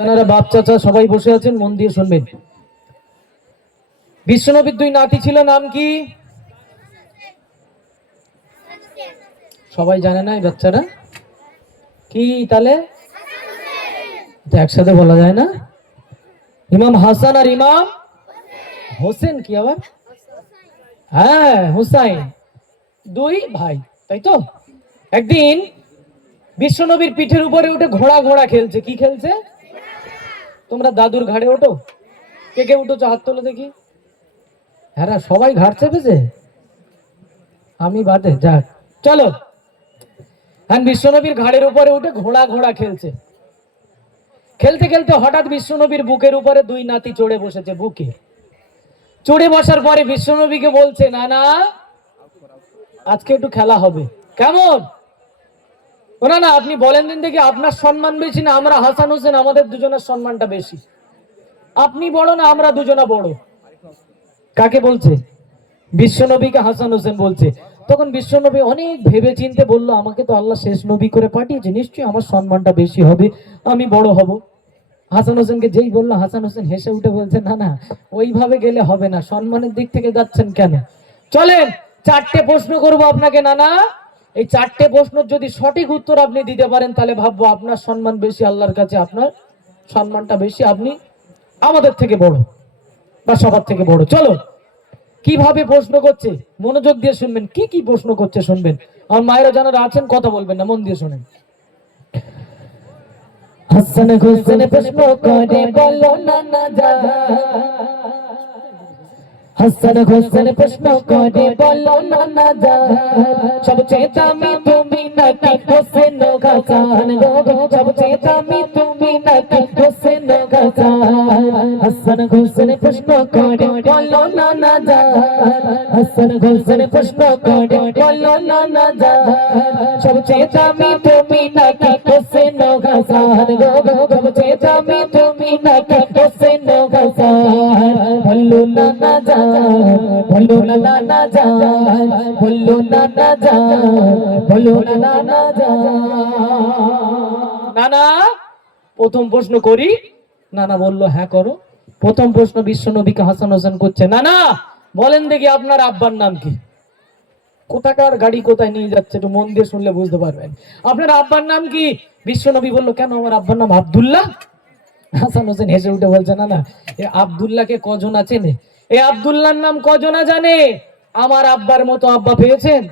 আপনারা বাপ চাচা সবাই বসে আছেন, মন দিয়ে শুনবেন। বিশ্বনবীর দুই নাতি ছিল, নাম কি? সবাই জানে না এই বাচ্চারা কি? তাহলে একসাথে বলা যায় না? ইমাম হাসান আর ইমাম হোসেন। কি আবার? হ্যাঁ, হুসাইন। দুই ভাই, তাই তো? একদিন বিশ্বনবীর পিঠের উপরে উঠে ঘোড়া ঘোড়া খেলছে। কি খেলছে? তোমরা দাদুর ঘাড়ে ওঠো? কে কে উঠোছো? হাত তোলো দেখি। হ্যাঁ, সবাই ঘাড় চেপেছে, আমি বাদে। যাক, চলো। হ্যাঁ, বিশ্বনবীর ঘাড়ের উপরে উঠে ঘোড়া ঘোড়া খেলছে। খেলতে খেলতে হঠাৎ বিশ্বনবীর বুকের উপরে দুই নাতি চড়ে বসেছে। বুকে চড়ে বসার পরে বিশ্বনবীকে বলছে, না না, আজকে একটু খেলা হবে। কেমন? না না, আপনি বলেন দিন দেখি, আপনার সম্মান বেশি না আমরা হাসান হোসেন, আমাদের দুজনের সম্মানটা বেশি? আপনি বড় না আমরা দুজনা বড়? কাকে বলছে? বিশ্বনবীকে হাসান হোসেন বলছে। তখন বিশ্বনবী অনেক ভেবে চিন্তে বললো, আমাকে তো আল্লাহ শেষ নবী করে পাঠিয়েছে, নিশ্চয়ই আমার সম্মানটা বেশি হবে, আমি বড় হব। হাসান হোসেনকে যেই বললো, হাসান হোসেন হেসে উঠে বলছে, না না, ওইভাবে গেলে হবে না, সম্মানের দিক থেকে যাচ্ছেন কেন? চলেন, চারটে প্রশ্ন করবো আপনাকে। না না, এই চারটে প্রশ্নের যদি সঠিক উত্তর আপনি দিতে পারেন, তাহলে ভাববো আপনার সম্মান বেশি আল্লাহর কাছে, আপনার সম্মানটা বেশি, আপনি আমাদের থেকে বড় বা সবার থেকে বড়। চলো, কিভাবে প্রশ্ন করছে মনোযোগ দিয়ে শুনবেন। কি কি প্রশ্ন করছে শুনবেন। আমার মায়েরা যারা আছেন কথা বলবেন না, মন দিয়ে শুনেন। হাসান হোসেন প্রশ্ন করে, বলো না না যা। হাসান হোসেন প্রশ্ন করে, বলো না না যা। সবচেয়ে দামি তুমি নাকি হোসেন গাজান গো? সবচেয়ে দামি তুমি নাকি হোসেন গাজান? হাসান হোসেন প্রশ্ন করে, বলো না না যা। হাসান হোসেন প্রশ্ন করে, বলো না না যা। সবচেয়ে দামি তুমি নাকি হোসেন গাজান গো? সবচেয়ে দামি তুমি নাকি হোসেন গাজান? বলো না না যা, বলো না না যা, বলো না না যা, বলো না না যা। নানা, প্রথম প্রশ্ন করি? নানা বললো, হ্যাঁ করো। প্রথম প্রশ্ন বিশ্বনবীকে হাসান হোসেন করছে, নানা বলেন দেখি আপনার আব্বার নাম কি? কোথাকার গাড়ি কোথায় নিয়ে যাচ্ছে, একটু মন দিয়ে শুনলে বুঝতে পারবেন। আপনার আব্বার নাম কি? বিশ্বনবী বললো, কেন, আমার আব্বার নাম আব্দুল্লাহ। হাসান হোসেন হেসে উঠে বলছে, না না, এ আব্দুল্লাহকে কজন আছেন? এই আব্দুল্লাহর নাম কজনা জানে? আমার আব্বার মতো আব্বা পেয়েছেন?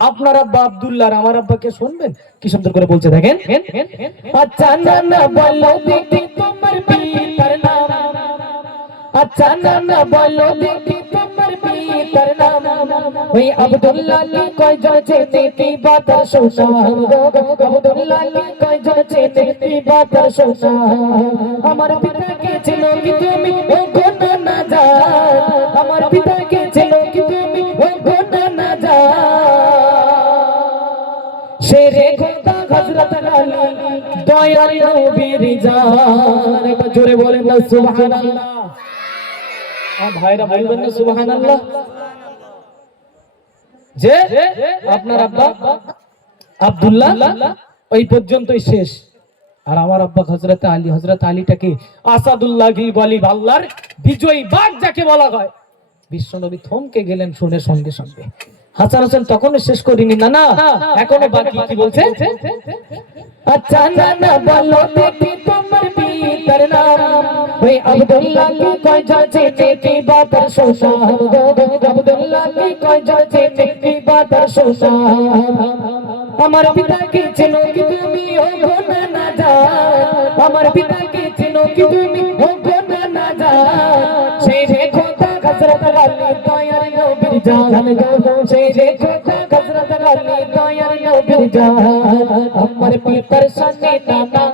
আপনার আব্বা আব্দুল্লাহ, আমার আব্বাকে শুনবেন কি সুন্দর করে বলছে, দেখেন। আচ্ছা না না, বলো দেখি তোমার পিতার নাম। আচ্ছা না না, বলো দেখি তোমার পিতার নাম। ওই আব্দুল্লাহ কে কয়জন চেনে কি বাতা শোনা? আব্দুল্লাহ কে কয়জন চেনে কি বাতা শোনা? আমার পিতাকে চেনো কি তুমি? ও গোনা না যা। আমার পিতাকে চেনো কি তুমি? ও গোনা না যা। শেরে খোদা হযরত আলী দয়াল নবীর জান। একবার জোরে বলেন না সুবহানাল্লাহ। ভাইরা বলবেন না সুবহানাল্লাহ? যে আপনার আব্বা আব্দুল্লাহ ওই পর্যন্তই শেষ। আর আমার আব্বা হযরত আলী, হযরত আলীটাকে আসাদুল্লাহ বলি, আল্লাহর বিজয়ী বাঘ যাকে বলা হয়। বিশ্বনবী থমকে গেলেন শুনে সঙ্গে সঙ্গে। হাসান হোসেন তখনও শেষ করিনি, না না এখনো বাকি। কি বলছে? আচ্ছা না না, বলো দেখি তোমার পিতার নাম। ওই আব্দুল্লাহ কে কয়জন চেনে কি বাতা শোনা? আব্দুল্লাহ কে কয়জন চেনে কি বাতা শোনা? আমার পিতাকে চেনো কি তুমি? ও গোনা না যা। আমার পিতাকে চেনো কি তুমি? ও গোনা না যা। সেই যে খোদা হযরত আলী দয়ার নবীর জান গো। সেই যে খোদা হযরত আলী দয়ার নবীর জান। আমার পিতার সামনে নানা,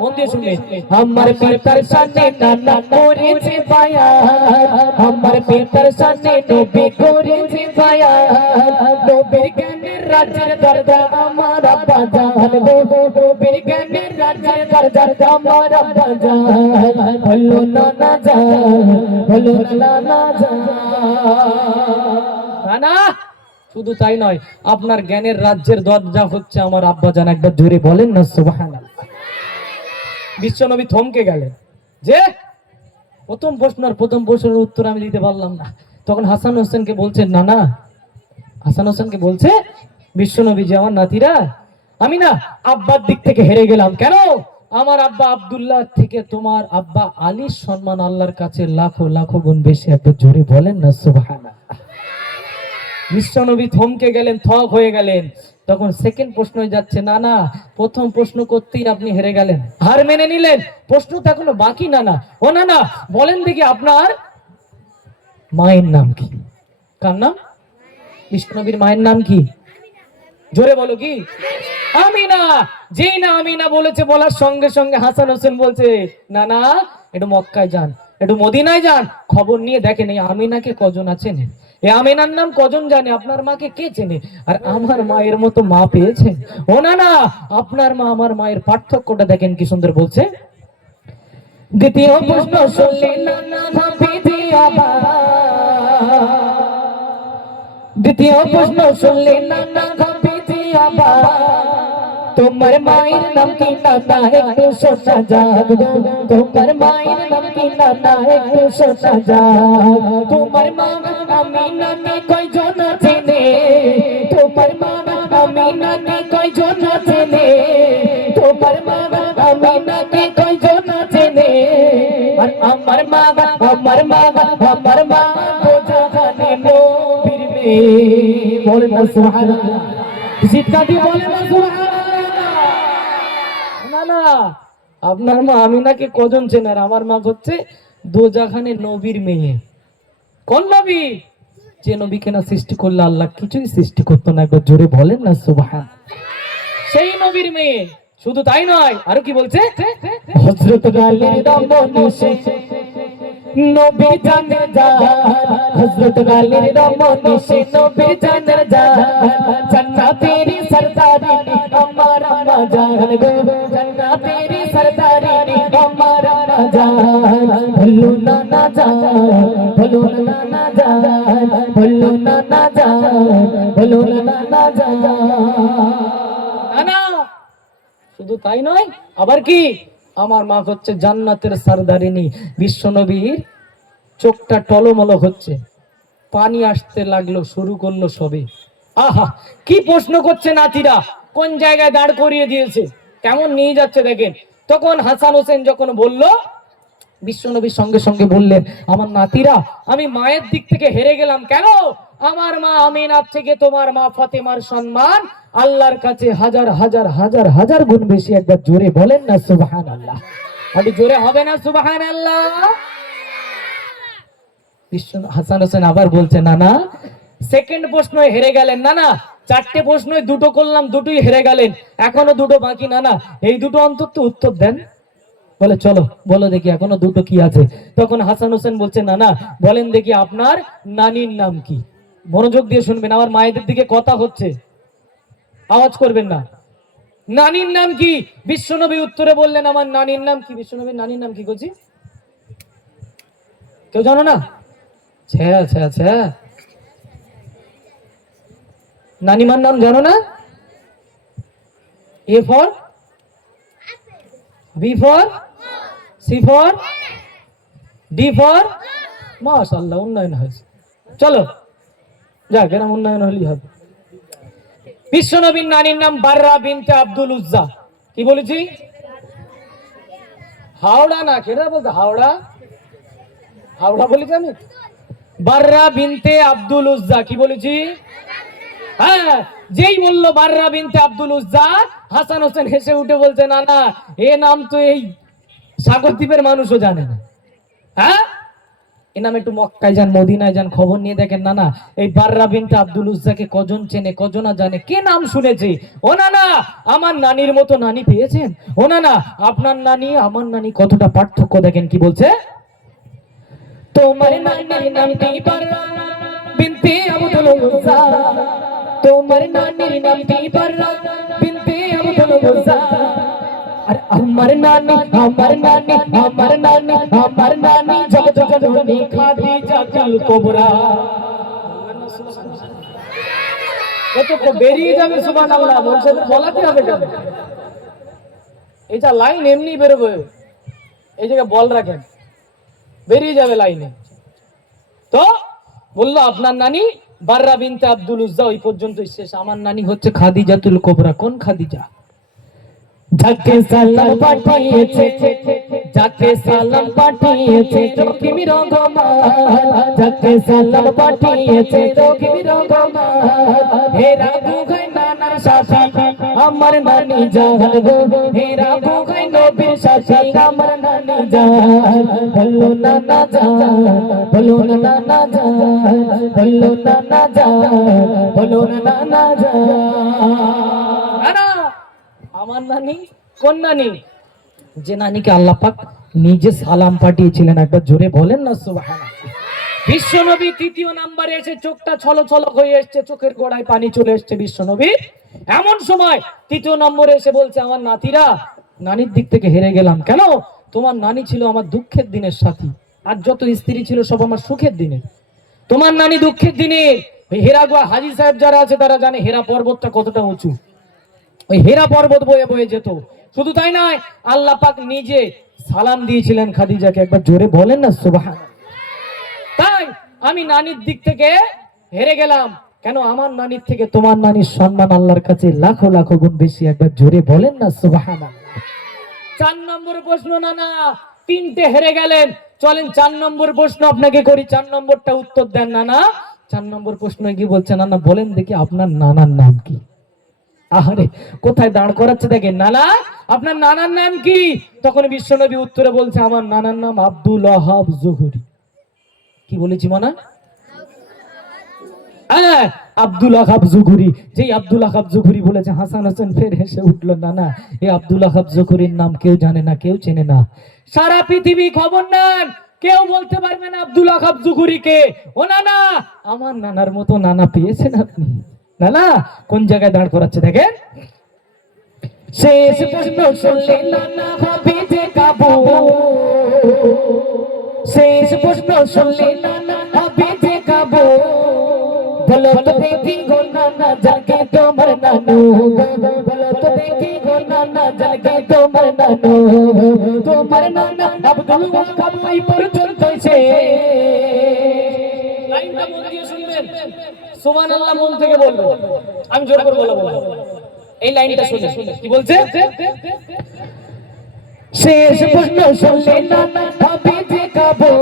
মন দিয়ে শুনবেন, আমার পিতার সামনে নানা করেছে বায়াত। আমার পিতার সামনে নবী করেছে বায়াত। নবীর জ্ঞানের রাজ্যের দরজা আমার আব্বা জান গো। নবীর জ্ঞানের রাজ্যের দরজা আমার আব্বা জান। বলো না না যা, বলো না না যা। না, শুধু তাই নয়, আপনার জ্ঞানের রাজ্যের দরজা হচ্ছে আমার আব্বা জান। একবার জোরে বলেন না সুবহানাল্লাহ। বিশ্বনবী থমকে গেলেন যে প্রথম প্রশ্নের উত্তর আমি দিতে পারলাম না। তখন হাসান হোসেনকে বলছেন, না না, হাসান হোসেনকে বলছে বিশ্বনবী যে আমার নাতিরা, আমি না আব্বার দিক থেকে হেরে গেলাম। কেন? আমার আব্বা আব্দুল্লাহ থেকে তোমার আব্বা আলীর সম্মান আল্লাহর কাছে লাখো লাখো গুণ বেশি। একবার জোরে বলেন না সুবহানাল্লাহ। বিশ্বনবী থমকে গেলেন, থক হয়ে গেলেন। তখন সেকেন্ড প্রশ্ন যাচ্ছে, না না, প্রথম প্রশ্ন করতেই আপনি হেরে গেলেন, হার মেনে নিলেন, প্রশ্ন তো এখনো বাকি। না না, ও না না, বলেন দেখি আপনার মায়ের নাম কি? কার নাম? বিশ্বনবীর মায়ের নাম কি? জোরে বলো কি? আমিনা। যেই না আমিনা বলেছে, বলার সঙ্গে সঙ্গে হাসান হোসেন বলছে, না না, একটু মক্কায় যান, একটু মদিনায় যান, খবর নিয়ে দেখেন এই আমিনাকে কজন আছেন, এই আমিনার নাম কজন জানে, আপনার মাকে কে চেনে, আর আমার মায়ের মতো মা পেয়েছেন? ও না না, আপনার মা আমার মায়ের পার্থক্যটা দেখেন কি সুন্দর বলছে। দ্বিতীয় প্রশ্ন শুনলেন না না ভাবিতে আবার, দ্বিতীয় প্রশ্ন শুনলেন না না ভাবিতে আবার, তোমার মায়ের নাম কি? না না, একটু শোনা যাক, তোমার মায়ের নাম কি? না না, একটু শোনা যাক। তোমার মা আমিনাকে কয়জন চেনে? তোমার মা আমিনাকে কয়জন চেনে? তোমার মা আমিনাকে কয়জন চেনে? আর আমার মা বোঝা জানে নবীর মেয়ে। বলে না সুবহানাল্লাহ, চিৎকার দিয়ে বলে না সুবহানাল্লাহ। না না, আপনার মা আমিনাকে কজন চেনে? আর আমার মা হচ্ছে দোজাখানের নবীর মেয়ে। কোন নবী? যে নবীকে না সৃষ্টি করলে আল্লাহ কিছুই সৃষ্টি করতো না। একবার জোরে বলেন না সুবহান। সেই নবীর মেয়ে। শুধু তাই নয়, আরো কি বলছে? হযরত গালির রমণী নবী জানের জান, হযরত গালির রমণী সে নবী জানের জান, জান্নাতেরি সরদারি আমার আম্মা জান গো, জান্নাতেরি সরদারি আমার আম্মা জান। ভুলো না না জান, ভুলো না না জান, ভুলো না না জান, ভুলো না না জান। না না, শুধু তাই নয়, আবার কি? আমার মা হচ্ছে জান্নাতের সরদারিনী। বিশ্বনবীর চোখটা টলমল হচ্ছে, পানি আসতে লাগলো, শুরু করলো সবে। আহা, কি প্রশ্ন করছে নাতিরা, কোন জায়গায় দাঁড় করিয়ে দিয়েছে, কেমন নিয়ে যাচ্ছে দেখেন। তখন হাসান হোসেন যখন বলল, বিশ্বনবীর সঙ্গে সঙ্গে বললেন, আমার নাতিরা, আমি মায়ের দিক থেকে হেরে গেলাম। কেন? আমার মা আমিনার থেকে তোমার মা ফাতেমার সম্মান আল্লাহর কাছে হাজার হাজার হাজার হাজার গুণ বেশি। একবার জোরে বলেন না সুবহানাল্লাহ। আরে জোরে হবে না সুবহানাল্লাহ? হাসান হোসেন আবার বলছে, না না, সেকেন্ড প্রশ্ন হেরে গেলেন। না না, চারটে প্রশ্ন দুটো করলাম, দুটোই হেরে গেলেন, এখনো দুটো বাকি। না না, এই দুটো অন্তত উত্তর দেন। বলে চলো বলো দেখি এখনো দুটো কি আছে। তখন হাসান হোসেন বলছে, না না, বলেন দেখি আপনার নানির নাম কি? মনোযোগ দিয়ে শুনবেন, আমার মায়েদের দিকে কথা হচ্ছে, আওয়াজ করবেন না। নানির নাম কি? বিশ্বনবী উত্তরে বললেন, আমার নানির নাম কি? বিশ্বনবীর নানির নাম কি করছি? কেউ জানো না? নানিমার নাম জানো না? A for B for C for D for, মাশাআল্লাহ, উন্নয়ন হয়েছে। চলো যাক, এরকম উন্নয়ন হলেই হবে। বিশ্বনবীর নানির নাম বাররা বিনতে আব্দুল উজ্জা। কি বলেছি? হাওড়া না, কেটা বলতে হাওড়া, হাওড়া বলেছি আমি? বাররা বিনতে আব্দুল উজ্জা। কি বলেছি? হ্যাঁ, যেই বললো বাররা বিনতে আব্দুল উজ্জা, হাসান হোসেন হেসে উঠে বলছে, না না, এ নাম তো এই সাগর দ্বীপের মানুষও জানে না। হ্যাঁ, এ নাম একটু মক্কায় যান, মদিনায় যান, খবর নিয়ে দেখেন। না না, এই বাররা বিনতে আব্দুল উজ্জাকে কজন চেনে, কজনা জানে, কে নাম শুনেছে? ও না না, আমার নানির মতো নানি পেয়েছেন? ও না না, আপনার নানি আমার নানি কতটা পার্থক্য দেখেন কি বলছে। তোমার নানির নাম কি? বাররা বিনতে আব্দুল উজ্জা। তোমার নানির নাম কি? বাররা বিনতে আব্দুল উজ্জা। আর আমার নানি, আমার নানি, আমার নানি, আমার নানি জগজননী খাদিজাতুল কুবরা। কত বেরিয়ে যাবে সুবহানাল্লাহ, বলছে বলাতে হবে কেন? এটা লাইন এমনি বেরোবে, এই জায়গায় বল রাখেন, বেরিয়ে যাবে লাইনে। তো বললো আপনার নানি বাররা বিনতে আব্দুল উজ্জা, ওই পর্যন্ত শেষ। আমার নানি হচ্ছে খাদিজাতুল কোবরা। কোন খাদিজা? যাকে সালাম পাঠিয়েছে, যাকে সালাম পাঠিয়েছে রকিবি রহমান, যাকে সালাম পাঠিয়েছে রকিবি রহমান। হেরা বুগাই নানার সাথী আমার নানি জান গো, হেরা বুগাই নবীর সাথী আমার নানি জান। বলো নানা জান, বলো নানা জান, বলো নানা জান, বলো নানা জান। নানা আমার নানি। কোন নানি? যে নানিকে আল্লাহ পাক নিজে সালাম পাঠিয়েছিলেন। একবার জোরে বলেন না সুবহানাল্লাহ। বিশ্বনবী তৃতীয় নম্বরে এসে চোখটা ছলছল হয়ে এসছে, চোখের গোড়ায় পানি চলে এসছে বিশ্বনবী। এমন সময় তৃতীয় নম্বরে এসে বলছে, আমার নাতিরা, নানির দিক থেকে হেরে গেলাম। কেন? তোমার নানি ছিল আমার দুঃখের দিনের সাথী, আর যত স্ত্রী ছিল সব আমার সুখের দিনে। তোমার নানি দুঃখের দিনে হেরাগোয়া হাজী সাহেব যারা আছে তারা জানে হেরা পর্বতটা কতটা উঁচু। ওই হেরা পর্বত বয়ে বয়ে যেত। শুধু তাই নয়, আল্লাহ পাক নিজে সালাম দিয়েছিলেন খাদিজাকে। একবার জোরে বলেন না সুবহানাল্লাহ। তাই আমি নানির দিক থেকে হেরে গেলাম। কেন? আমার নানির থেকে তোমার নানির সম্মান আল্লাহর কাছে লাখো লাখো গুণ বেশি। একবার জোরে বলেন না সুবহানাল্লাহ। 4 নম্বর প্রশ্ন। নানা তিনটে হেরে গেলেন, চলেন 4 নম্বর প্রশ্ন আপনাকে করি। 4 নম্বরটা উত্তর দেন নানা। 4 নম্বর প্রশ্ন কি বলছে? নানা বলেন দেখি আপনার নানার নাম কি? আরে কোথায় দাঁড় করাচ্ছে দেখেন। নানা আপনার নানার নাম কি? তখন বিশ্বনবী উত্তরে বলছে, আমার নানার নাম আব্দুল ওয়াহাব জুহরি। কি বলেছি মানা? হ্যাঁ, আব্দুল ওয়াহাব জুহরি। যেই আব্দুল ওয়াহাব জুহরি বলেছে, হাসান হোসেন ফের হেসে উঠলো। নানা এই আব্দুল ওয়াহাব জুহরির নাম কেউ জানে না, কেউ চেনে না। সারা পৃথিবী খবর নেন, কেউ বলতে পারবে না আব্দুল ওয়াহাব জুহরি কে। ও নানা, আমার নানার মতো নানা পেয়েছেন আপনি? নানা কোন জায়গায় দাঁড় করাচ্ছে দেখেন। শেষ প্রশ্ন শুনলে নানা হবে যে কাবু, শেষ প্রশ্ন শুনলে নানা হবে যে কাবু। বলো তো দেখি গো নানা জাগে তোমার নানু, বলো তো দেখি গো নানা জাগে তোমার নানু। তোমার নানা আব্দুল ওয়াহাব ওই পর্যন্ত সে। লাইনটা মন দিয়ে শুনবেন, সুবহানাল্লাহ মন থেকে বলবো, আমি জোর করে বলবো। এই লাইনটা শুনে কি বলছে? শেষ প্রশ্ন শুনলে নানা হবে যে কাবু,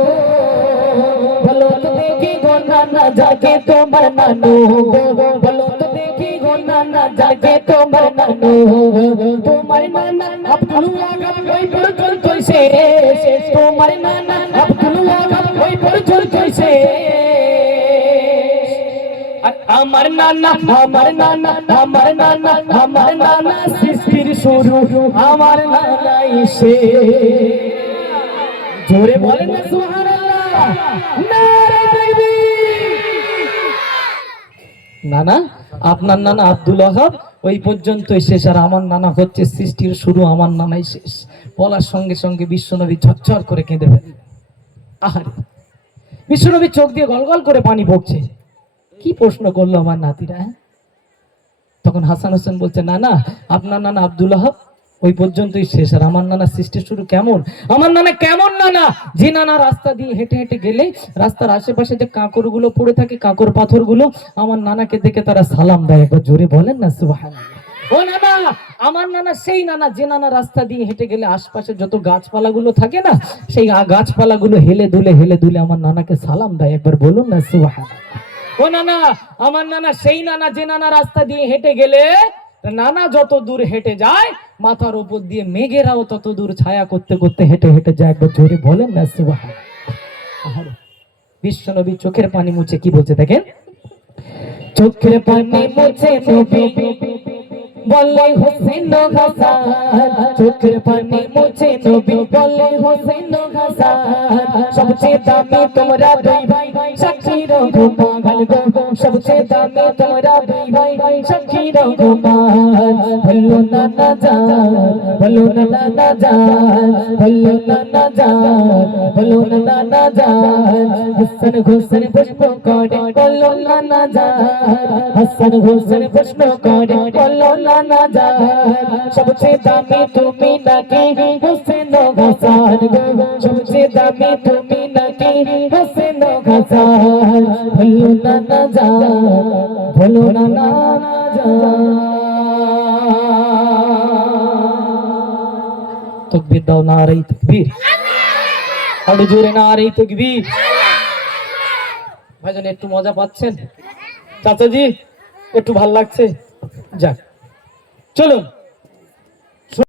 বলো তো দেখি গো নানা জাগে তোমার নানু, বলো তো দেখি গো নানা জাগে তোমার নানু। তোমার নানা আব্দুল ওয়াহাব ওই পর্যন্ত শেষ, তোমার নানা আব্দুল ওয়াহাব ওই পর্যন্ত শেষ। আমার নানা, আমার নানা, আমার নানা, আমার নানা সৃষ্টির শুরু, আমার নানাই শেষ। জোরে বলেন না সুবহানাল্লাহ। নারে তাকবীর। নানা আপনার নানা আব্দুল ওয়াহাব ওই পর্যন্তই শেষ, আর আমার নানা হচ্ছে সৃষ্টির শুরু, আমার নানাই শেষ। বলার সঙ্গে সঙ্গে বিশ্বনবী ঝরঝর করে কেঁদে ফেলেন। আহারে, বিশ্বনবী চোখ দিয়ে গলগল করে পানি পড়ছে। কি প্রশ্ন করলো আমার নাতিরা? তখন হাসান হোসেন বলছে, নানা আপনার নানা আব্দুল ওয়াহাব ওই পর্যন্তই শেষ, আর আমার নানা সৃষ্টির শুরু। কেমন? আমার নানা কেমন নানা? যে নানা রাস্তা দিয়ে হেঁটে হেঁটে গেলে রাস্তার আশেপাশে যে কাঁকর গুলো পড়ে থাকে, কাঁকর পাথর গুলো, আমার নানাকে দেখে তারা সালাম দেয়। একবার জোরে বলেন না সুবহানাল্লাহ। ও নানা, আমার নানা সেই নানা যে নানা রাস্তা দিয়ে হেঁটে গেলে আশপাশে যত গাছপালা গুলো থাকে না, সেই গাছপালা গুলো হেলে দুলে আমার নানাকে সালাম দেয়। একবার বলুন না সুবহানাল্লাহ। ও নানা, আমার নানা সেই নানা যে নানা রাস্তা দিয়ে হেঁটে গেলে নানা যত দূর হেঁটে যায়, মাথার উপর দিয়ে মেঘেরাও তত দূর ছায়া করতে করতে হেঁটে হেঁটে যায়। একবার জোরে বলেন না সুবহানাল্লাহ। বিশ্বনবী চোখের পানি মুছে কি বলছে দেখেন। চোখের পানি মুছে নবী বলে হোসেন হাসান, চোখের পানি মুছে নবী বলে হোসেন হাসান। সবচেয়ে দামি তোমরা দুই ভাই, সাক্ষী রঘুমান গো, সবচেয়ে দামি তোমরা দুই ভাই, সাক্ষী রঘুমান। বলো নানা জান, বলো নানা জান, বলো নানা জান, বলো নানা জান। হাসান হোসেন প্রশ্ন করে বলো নানা জান, হাসান হোসেন প্রশ্ন করে বলো নানা জান সবচেয়ে দামি তুমি নাকি হোসেন ও হাসান গো সবচেয়ে দামি তুমি নাকি হোসেন ও হাসান ভুলো নানা জান ভুলো নানা জান তকবীর দাও নারে তকবীর আরো জোরে নারে তকবীর ভাইজান একটু মজা পাচ্ছেন চাচাজি একটু ভাল লাগছে যাক চলুন